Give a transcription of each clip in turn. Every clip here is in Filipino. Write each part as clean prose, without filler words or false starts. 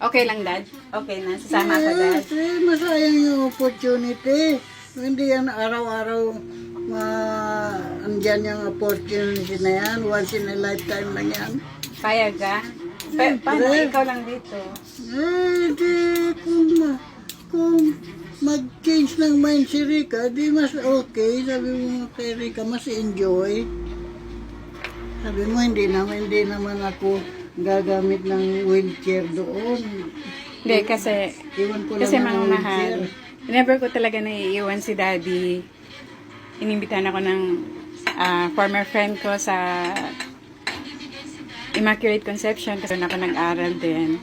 Okay lang, Dad? Okay na. Sasama ako, Dad. Masayang yung opportunity. Hindi yan araw-araw andyan yung opportunity na yan. Once in a lifetime lang yan. Payag ka? Paano? Ikaw lang dito. Di kung mag-change ng mind si Rika, di mas okay. Sabi mo kay Rika, mas enjoy. Sabi mo, hindi naman ako gagamit ng wheelchair doon. Hindi, kasi Iwan ko mga lang ang mahal. wheelchair. Never ko talaga naiiwan si Daddy. Inimbitan ako ng former friend ko sa Immaculate Conception kasi doon ako nag-aral din.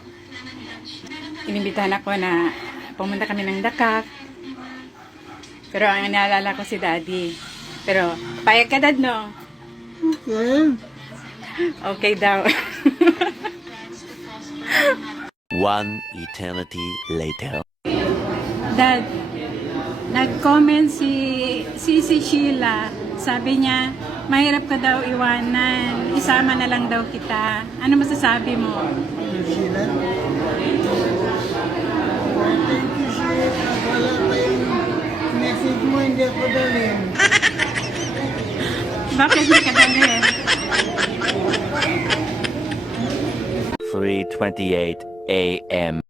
Inimbitan ako na pumunta kami ng Dakak. Pero ang naalala ko si Daddy. Pero, payag ka, Dad, no? Okay. Okay daw. One eternity later. Dad, nag-comment si Sheila. Sabi niya, mahirap ka daw iwanan. Isama na lang daw kita. Ano masasabi mo? Sila. Thank you, Sir. Wala pa yung message mo, hindi ako dalhin. Bakit hindi ka dalhin? 3:28 a.m.